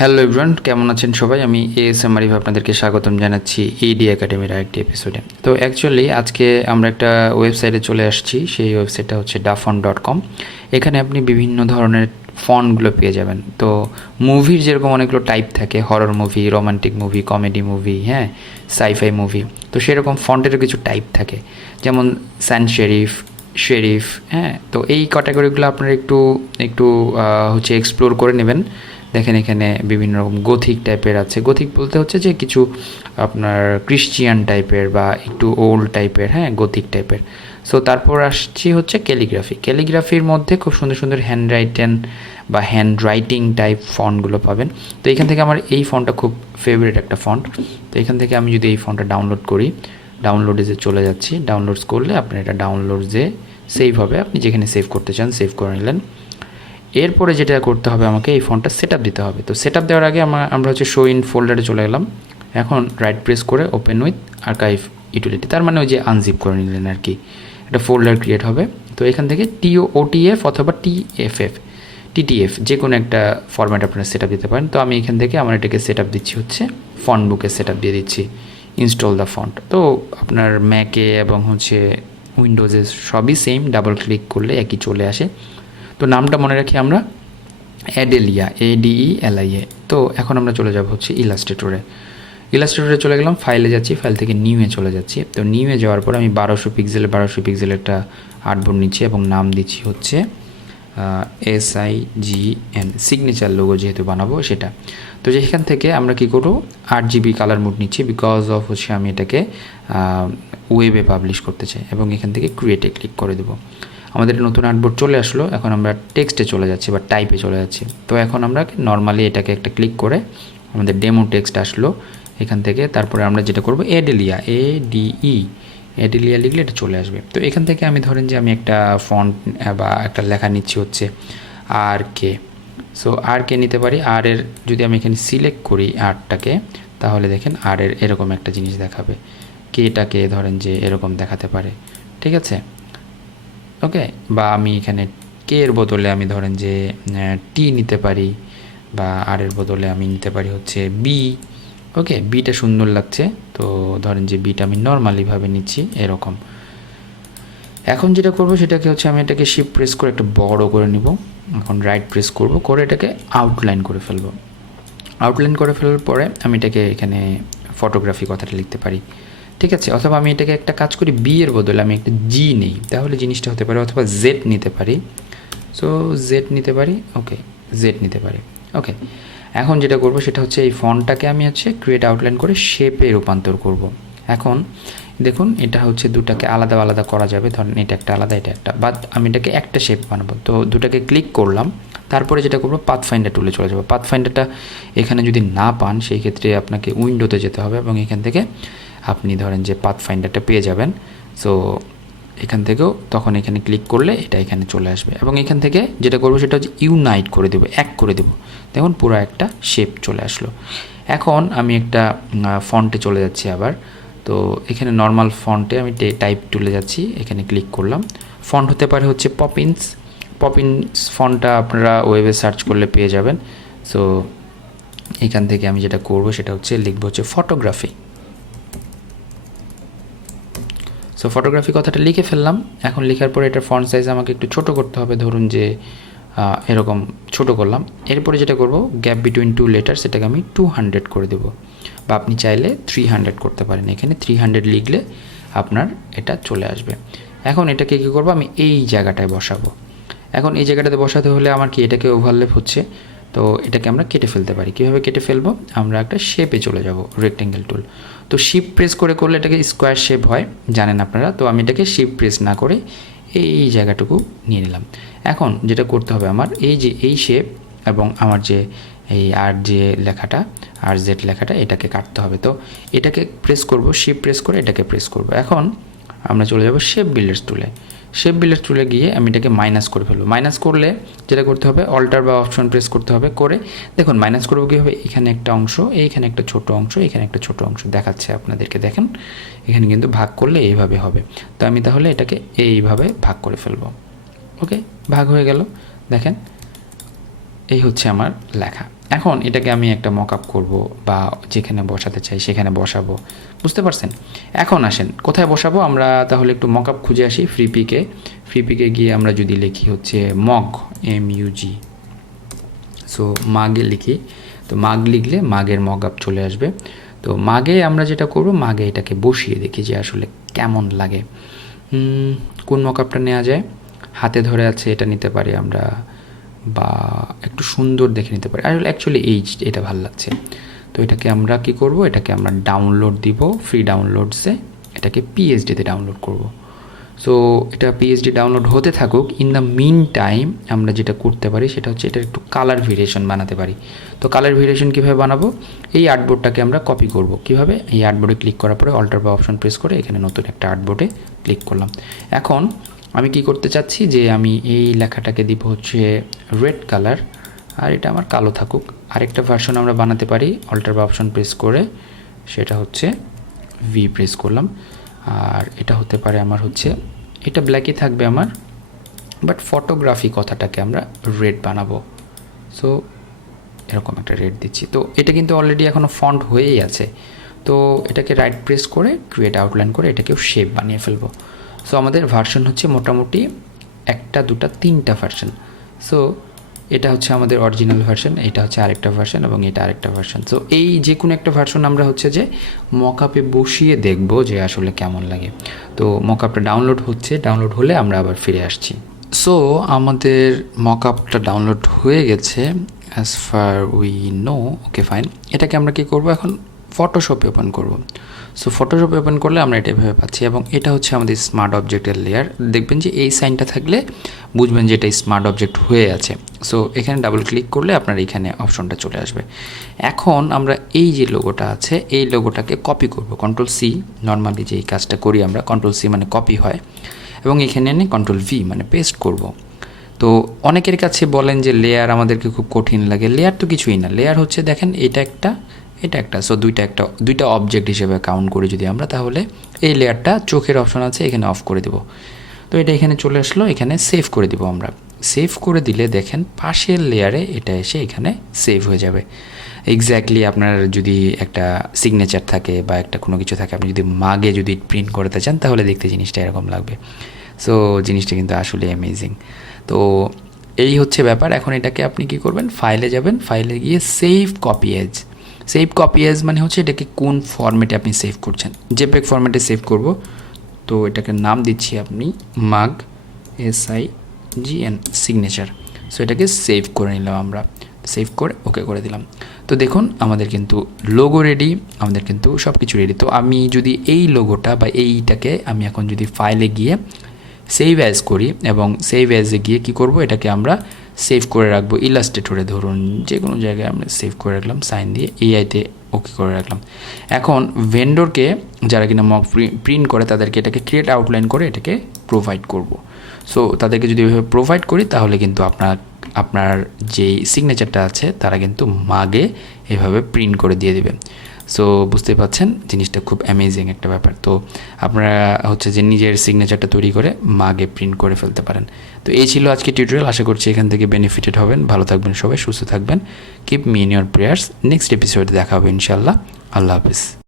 Hello everyone, কেমন আছেন সবাই? আমি এএসএম আরিফ আপনাদেরকে স্বাগতম জানাচ্ছি এডি একাডেমির আরেকটি এপিসোডে। তো অ্যাকচুয়ালি আজকে আমরা একটা ওয়েবসাইটে চলে আসছি। সেই ওয়েবসাইটটা হচ্ছে dafont.com। এখানে আপনি বিভিন্ন ধরনের ফন্টগুলো পেয়ে যাবেন। তো মুভির যেরকম অনেকগুলো টাইপ থাকে, horror movie, romantic movie, comedy movie, হ্যাঁ, সাইফাই মুভি, তো সেরকম ফন্টেরও কিছু টাইপ থাকে, যেমন স্যান্স সেরিফ, শেরিফ, হ্যাঁ। তো এই ক্যাটাগরিগুলো আপনারা একটু একটু হচ্ছে এক্সপ্লোর করে নেবেন। দেখেন এখানে বিভিন্ন রকম গথিক টাইপের আছে। গথিক বলতে হচ্ছে যে কিছু আপনার ক্রিশ্চিয়ান টাইপের বা একটু ওল্ড টাইপের, হ্যাঁ, গথিক টাইপের। সো তারপর আসছি হচ্ছে ক্যালিগ্রাফি। ক্যালিগ্রাফির মধ্যে খুব সুন্দর সুন্দর হ্যান্ড রাইটিং টাইপ ফন্টগুলো পাবেন। তো এখান থেকে আমার এই ফন্টটা খুব ফেভারিট একটা ফন্ট। তো এখান থেকে আমি যদি এই ফন্টটা ডাউনলোড করি, ডাউনলোডে যে চলে যাচ্ছি, ডাউনলোডস করলে আপনার এটা ডাউনলোডসে সেভ হবে। আপনি যেখানে সেভ করতে চান সেভ করে নিলেন। এরপরে যেটা করতে হবে, আমাকে এই ফন্টটা সেট আপ দিতে হবে। তো সেট আপ দেওয়ার আগে আমরা হচ্ছে শো ইন ফোল্ডারে চলে গেলাম। এখন রাইট প্রেস করে ওপেন উইথ আর্কাইভ ইউটিলিটি, তার মানে ওই যে আনজিপ করে নিলেন আর কি, একটা ফোল্ডার ক্রিয়েট হবে। তো এখান থেকে TOTF অথবা TTF যে কোনো একটা ফরম্যাট আপনারা সেট আপ দিতে পারেন। তো আমি এখান থেকে আমার এটাকে সেট আপ দিচ্ছি হচ্ছে ফন্ট বুকে সেট আপ দিয়ে দিচ্ছি, ইনস্টল দ্য ফন্ট। তো আপনার ম্যাকে এবং হচ্ছে উইন্ডোজে সবই সেম, ডাবল ক্লিক করলে একই চলে আসে। তো নামটা মনে রাখি আমরা অ্যাডেলিয়া, ADELIA। তো এখন আমরা চলে যাব হচ্ছে ইলাস্ট্রেটরে চলে গেলাম, ফাইলে যাচ্ছি, ফাইল থেকে নিউয়ে চলে যাচ্ছি। তো নিউয়ে যাওয়ার পর আমি 1200 পিক্সেল একটা আর্টবোর্ড নিচ্ছি এবং নাম দিচ্ছি হচ্ছে SIGN, সিগনেচার লোগো যেহেতু বানাবো সেটা। তো যেখান থেকে আমরা কি করব, 8GB কালার মোড নিচ্ছি, বিকজ অফ হচ্ছে আমি এটাকে ওয়েবে পাবলিশ করতে চাই। এবং এখান থেকে ক্রিয়েটে ক্লিক করে দেবো। আমাদের নতুন আর্টবোর্ড চলে আসলো। এখন আমরা টেক্সটে চলে যাচ্ছি বা টাইপে চলে যাচ্ছি। তো এখন আমরা নর্মালি এটাকে একটা ক্লিক করে আমাদের ডেমো টেক্সট আসলো এখান থেকে। তারপরে আমরা যেটা করব, অ্যাডেলিয়া, অ্যাডেলিয়া লিখলে এটা চলে আসবে। তো এখান থেকে আমি ধরেন যে আমি একটা ফন্ট বা একটা লেখা নিচ্ছি হচ্ছে RK। সো RK নিতে পারি। আর এর যদি আমি এখানে সিলেক্ট করি আরটাকে, তাহলে দেখেন আর এর এরকম একটা জিনিস দেখাবে। কেটাকে ধরেন যে এরকম দেখাতে পারে, ঠিক আছে, ওকে। বা আমি এখানে কে এর বদলে আমি ধরেন যে টি নিতে পারি, বা আর এর বদলে আমি নিতে পারি হচ্ছে বি। ওকে, বিটা সুন্দর লাগছে, তো ধরেন যে বিটা আমি নর্মালিভাবে নিচ্ছি এরকম। এখন যেটা করব সেটাকে হচ্ছে আমি এটাকে শিফট প্রেস করে একটা বড় করে নিব। এখন রাইট প্রেস করব, করে এটাকে আউটলাইন করে ফেলবো। আউটলাইন করে ফেলার পরে আমি এটাকে এখানে ফটোগ্রাফি কথাটা লিখতে পারি, ঠিক আছে। অথবা আমি এটাকে একটা কাজ করি, বি এর বদলে আমি একটা জি নেই, তাহলে জিনিসটা হতে পারে। অথবা জেড নিতে পারি, সো জেড নিতে পারি, ওকে, জেড নিতে পারি, ওকে। এখন যেটা করব সেটা হচ্ছে এই ফন্টটাকে আমি হচ্ছে ক্রিয়েট আউটলাইন করে শেপে রূপান্তর করব। এখন দেখুন এটা হচ্ছে দুটাকে আলাদা আলাদা করা যাবে, ধরেন এটা একটা আলাদা, এটা একটা, বাট আমি এটাকে একটা শেপ বানাবো। তো দুটাকে ক্লিক করলাম, তারপরে যেটা করবো, পাথফাইন্ডার টুলে চলে যাবো। পাথফাইন্ডারটা এখানে যদি না পান, সেই ক্ষেত্রে আপনাকে উইন্ডোতে যেতে হবে এবং এখান থেকে আপনি ধরেন যে পাথফাইন্ডারটা পেয়ে যাবেন। সো এখান থেকেও তখন এখানে ক্লিক করলে এটা এখানে চলে আসবে। এবং এখান থেকে যেটা করবো সেটা হচ্ছে ইউনাইট করে দেবো, এক করে দেবো। দেখুন পুরো একটা শেপ চলে আসলো। এখন আমি একটা ফন্টে চলে যাচ্ছি আবার। তো এখানে নর্মাল ফন্টে আমি টাইপ টুলে যাচ্ছি, এখানে ক্লিক করলাম। ফন্ট হতে পারে হচ্ছে পপিন্স ফন্টটা আপনারা ওয়েবে সার্চ করলে পেয়ে যাবেন। সো এখান থেকে আমি যেটা করব সেটা হচ্ছে লিখবো হচ্ছে ফটোগ্রাফি। সো ফটোগ্রাফি কথাটা লিখে ফেললাম। এখন লেখার পরে এটার ফন্ট সাইজ আমাকে একটু ছোট করতে হবে, ধরুন যে এরকম ছোট করলাম। এরপরে যেটা করব, গ্যাপ বিটুইন টু লেটার সেটাকে আমি 200 করে দেবো, বা আপনি চাইলে 300 করতে পারেন। এখানে 300 লিখলে আপনার এটা চলে আসবে। এখন এটাকে কী করবো, আমি এই জায়গাটায় বসাবো। এখন এই জায়গাটাতে বসাতে হলে আমার কি, এটাকে ওভারল্যাপ হচ্ছে, তো এটাকে আমরা কেটে ফেলতে পারি। কীভাবে কেটে ফেলবো, আমরা একটা শেপে চলে যাব, রেক্টেঙ্গেল টুল। তো শিফট প্রেস করলে এটাকে স্কোয়ার শেপ হয়, জানেন আপনারা। তো আমি এটাকে শিফট প্রেস না করে এই জায়গাটুকু নিয়ে নিলাম। এখন যেটা করতে হবে, আমার এই যে এই শেপ এবং আমার যে এই আর জেড লেখাটা এটাকে কাটতে হবে। তো এটাকে প্রেস করব, শিফট প্রেস করে এটাকে প্রেস করব। এখন আমরা চলে যাব শেপ বিল্ডার্স টুলে। শেপ বিল্ডার্স টুলে গিয়ে আমি এটাকে মাইনাস করে ফেলবো। মাইনাস করলে যেটা করতে হবে, অল্টার বা অপশন প্রেস করতে হবে, করে দেখুন মাইনাস করবো কীভাবে, এখানে একটা অংশ, এইখানে একটা ছোট অংশ, এখানে একটা ছোট অংশ দেখাচ্ছে আপনাদেরকে, দেখেন এখানে কিন্তু ভাগ করলে এইভাবে হবে। তো আমি তাহলে এটাকে এইভাবে ভাগ করে ফেলবো। ওকে, ভাগ হয়ে গেল, দেখেন এই হচ্ছে আমার লেখা। এখন এটাকে আমি একটা মকআপ করব বা যেখানে বসাতে চাই সেখানে বসাবো, বুঝতে পারছেন? এখন আসেন কোথায় বসাবো আমরা তাহলে একটু মকআপ খুঁজে আসি ফ্রি পিকে গিয়ে আমরা যদি লিখি হচ্ছে মগ MUG, সো মাগে লিখি, তো মাগ লিখলে মাগের মকআপ চলে আসবে। তো মাগে আমরা যেটা করব মাগে এটাকে বসিয়ে দেখি যে আসলে কেমন লাগে। কোন মকআপটা নেওয়া যায়, হাতে ধরে আছে এটা নিতে পারি আমরা, বা একটু সুন্দর দেখে নিতে পারি। আর অ্যাকচুয়ালি এটা ভালো লাগছে। তো এটাকে আমরা কি করব, এটাকে আমরা ডাউনলোড দিব ফ্রি ডাউনলোডসে, এটাকে পিএইচডিতে ডাউনলোড করব। সো এটা পিএইচডি ডাউনলোড হতে থাকুক। ইন দ্য মিন টাইম আমরা যেটা করতে পারি সেটা হচ্ছে এটার একটু কালার ভেরিয়েশন বানাতে পারি। তো কালার ভেরিয়েশন কীভাবে বানাবো, এই আর্টবোর্ডটাকে আমরা কপি করব। কিভাবে, এই আর্টবোর্ডে ক্লিক করার পরে অল্টার বা অপশন প্রেস করে এখানে নতুন একটা আর্টবোর্ডে ক্লিক করলাম। এখন আমি কি করতে চাচ্ছি যে আমি এই লেখাটাকে দিব হচ্ছে রেড কালার, আর এটা আমার কালো থাকুক। আরেকটা ভার্সন আমরা বানাতে পারি, অল্টার বা অপশন প্রেস করে, সেটা হচ্ছে ভি প্রেস করলাম। আর এটা হতে পারে আমার হচ্ছে, এটা ব্ল্যাকই থাকবে আমার, বাট ফটোগ্রাফি কথাটাকে আমরা রেড বানাবো। সো এরকম একটা রেড দিচ্ছি। তো এটা কিন্তু অলরেডি এখনও ফন্ট হয়েই আছে। তো এটাকে রাইট প্রেস করে ক্রিয়েট আউটলাইন করে এটাকেও শেপ বানিয়ে ফেলবো। সো আমাদের ভার্সন হচ্ছে মোটামুটি 1 2 3টা ভার্সন। সো এটা হচ্ছে আমাদের অরিজিনাল ভার্সন, এটা হচ্ছে আরেকটা ভার্সন এবং এটা আরেকটা ভার্সন। সো এই যে কোনো একটা ভার্সন আমরা হচ্ছে যে মকআপে বসিয়ে দেখব যে আসলে কেমন লাগে। তো মকআপটা ডাউনলোড হচ্ছে, ডাউনলোড হলে আমরা আবার ফিরে আসছি। সো আমাদের মকআপটা ডাউনলোড হয়ে গেছে as far we know. Okay fine, এটাকে আমরা কী করব, এখন ফটোশপে ওপেন করব। সো ফটোশপে ওপেন করলে আমরা এটা এভাবে পাচ্ছি, এবং এটা হচ্ছে আমাদের স্মার্ট অবজেক্টের লেয়ার। দেখবেন যে এই সাইনটা থাকলে বুঝবেন যে এটা স্মার্ট অবজেক্ট হয়ে আছে। সো এখানে ডাবল ক্লিক করলে আপনার এখানে অপশনটা চলে আসবে। এখন আমরা এই যে লোগোটা আছে এই লোগোটাকে কপি করব, Ctrl+C। নর্মালি যে এই কাজটা করি আমরা Ctrl+C মানে কপি হয়, এবং এখানে এনে Ctrl+V মানে পেস্ট করব। তো অনেকের কাছে বলেন যে লেয়ার আমাদেরকে খুব কঠিন লাগে। লেয়ার তো কিছুই না, লেয়ার হচ্ছে দেখেন এটা একটা। সো দুইটা অবজেক্ট হিসেবে কাউন্ট করি যদি আমরা, তাহলে এই লেয়ারটা চোখের অপশন আছে এখানে অফ করে দেব। তো এটা এখানে চলে আসলো, এখানে সেভ করে দিব আমরা। সেভ করে দিলে দেখেন পাশের লেয়ারে এটা এসে এখানে সেভ হয়ে যাবে। এক্স্যাক্টলি আপনার যদি একটা সিগনেচার থাকে বা একটা কোনো কিছু থাকে, আপনি যদি মাগে যদি প্রিন্ট করতে চান তাহলে দেখতে জিনিসটা এরকম লাগবে। সো জিনিসটা কিন্তু আসলে অ্যামেজিং। তো এই হচ্ছে ব্যাপার। এখন এটাকে আপনি কি করবেন, ফাইলে যাবেন, ফাইলে গিয়ে সেভ কপি এজ মানে হচ্ছে এটাকে কোন ফরম্যাটে আপনি সেভ করছেন। জেপিইজি ফরম্যাটে সেভ করব। তো এটাকে নাম দিচ্ছি আপনি মাগ SIGN সিগনেচার। সো এটাকে সেভ করে নিলাম আমরা, সেভ করে ওকে করে দিলাম। তো দেখুন আমাদের কিন্তু লোগো রেডি, আমাদের কিন্তু সব কিছু রেডি। তো আমি যদি এই লোগোটা বা এইটাকে আমি এখন যদি ফাইলে গিয়ে সেভ অ্যাজ করি, এবং সেভ অ্যাজে গিয়ে কি করব, এটাকে আমরা সেভ করে রাখবো ইলাস্ট্রেটরে, ধরুন যে কোনো জায়গায় আমরা সেভ করে রাখলাম সাইন দিয়ে, এআইতে ওকে করে রাখলাম। এখন ভেন্ডরকে যারা কিনা মক প্রিন্ট করে তাদেরকে এটাকে ক্রিয়েট আউটলাইন করে এটাকে প্রোভাইড করব। সো তাদেরকে যদি এভাবে প্রোভাইড করি তাহলে কিন্তু আপনার যেই সিগনেচারটা আছে তারা কিন্তু মাগে এভাবে প্রিন্ট করে দিয়ে দেবে। সো বুঝতে পাচ্ছেন জিনিসটা খুব অ্যামেজিং একটা ব্যাপার। তো আপনারা হচ্ছে যে নিজের সিগনেচারটা তৈরি করে মাগে প্রিন্ট করে ফেলতে পারেন। তো এই ছিল আজকে টিউটোরিয়াল। আশা করছি এখান থেকে বেনিফিটেড হবেন। ভালো থাকবেন সবাই, সুস্থ থাকবেন। Keep me in your prayers. Next এপিসোডে দেখা হবে ইনশাআল্লাহ। আল্লাহ হাফিজ।